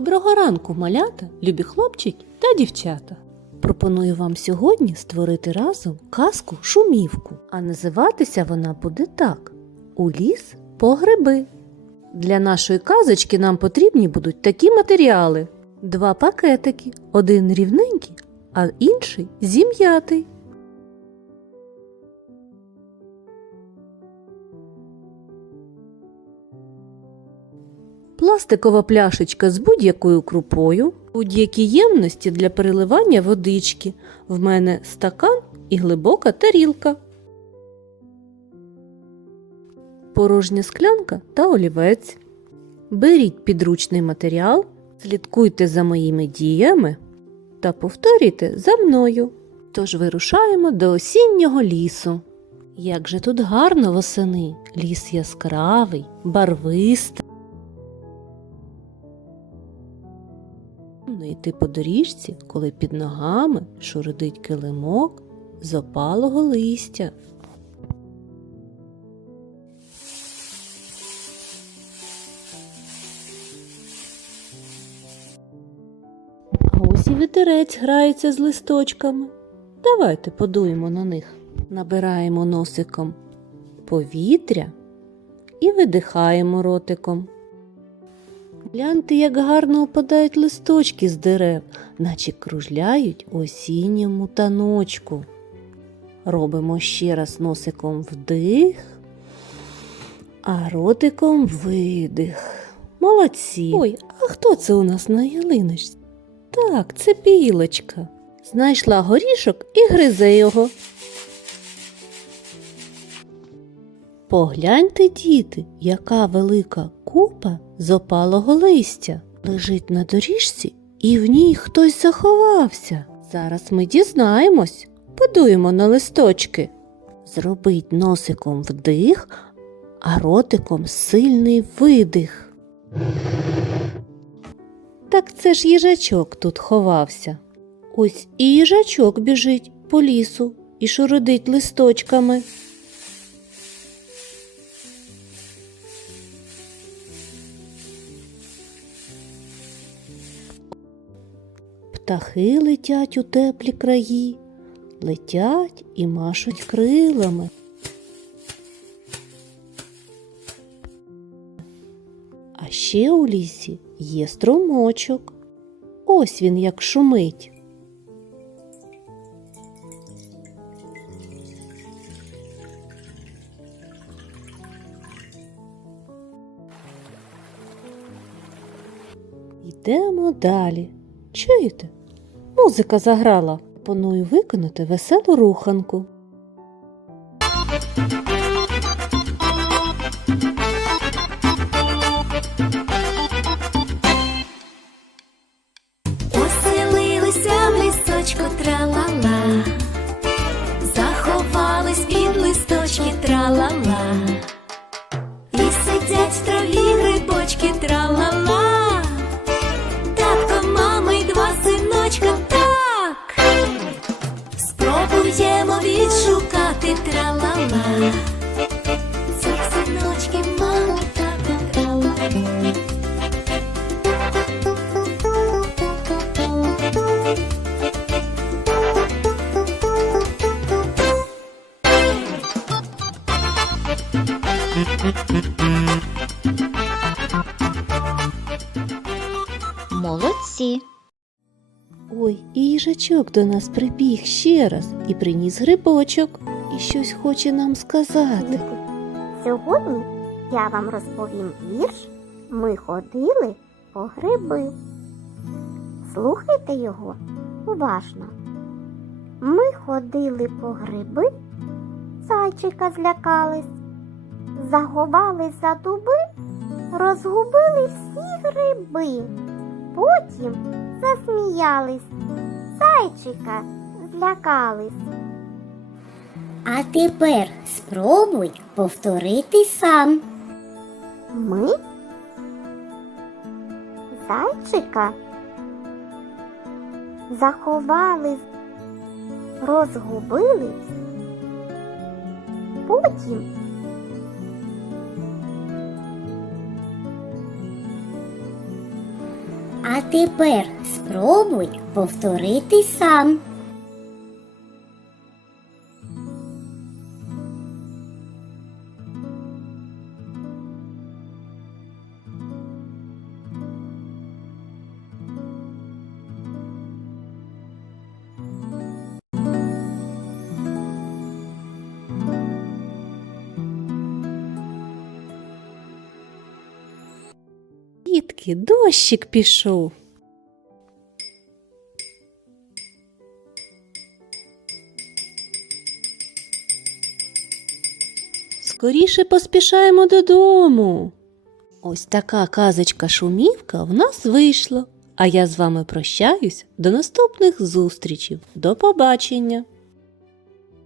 Доброго ранку, малята, любі хлопчики та дівчата. Пропоную вам сьогодні створити разом казку шумівку, а називатися вона буде так: У ліс по гриби. Для нашої казочки нам потрібні будуть такі матеріали: два пакетики, один рівненький, а інший зім'ятий. Пластикова пляшечка з будь-якою крупою, будь-які ємності для переливання водички. В мене стакан і глибока тарілка. Порожня склянка та олівець. Беріть підручний матеріал, слідкуйте за моїми діями та повторюйте за мною. Тож вирушаємо до осіннього лісу. Як же тут гарно восени! Ліс яскравий, барвистий. Йти по доріжці, коли під ногами шурудить килимок з опалого листя. Ось і вітерець грається з листочками. Давайте подуємо на них. Набираємо носиком повітря і видихаємо ротиком. Гляньте, як гарно опадають листочки з дерев, наче кружляють у осінньому таночку. Робимо ще раз носиком вдих, а ротиком видих. Молодці. Ой, а хто це у нас на ялиночці? Так, це білочка. Знайшла горішок і гризе його. Погляньте, діти, яка велика купа з опалого листя лежить на доріжці, і в ній хтось заховався. Зараз ми дізнаємось, подуємо на листочки. Зробить носиком вдих, а ротиком сильний видих. Так це ж їжачок тут ховався. Ось і їжачок біжить по лісу і шурудить листочками. Птахи летять у теплі краї, летять і машуть крилами. А ще у лісі є струмочок. Ось він як шумить. Йдемо далі. Чуєте? Музика заграла. Пропоную виконати веселу руханку. Спробуємо відшукати тра-ла-ла, цих синочків маму тата тра-ла-ла. Молодці. Ой, і їжачок до нас прибіг ще раз і приніс грибочок. І щось хоче нам сказати. Сьогодні я вам розповім вірш Ми ходили по гриби. Слухайте його уважно. Ми ходили по гриби, зайчика злякались, заховались за дуби, розгубили всі гриби. Потім засміялись, зайчика злякались. А тепер спробуй повторити сам. Ми зайчика заховали, розгубили, потім А тепер спробуй повторити сам. Дітки, дощик пішов. Скоріше поспішаємо додому. Ось така казочка шумівка в нас вийшла. А я з вами прощаюсь до наступних зустрічей. До побачення!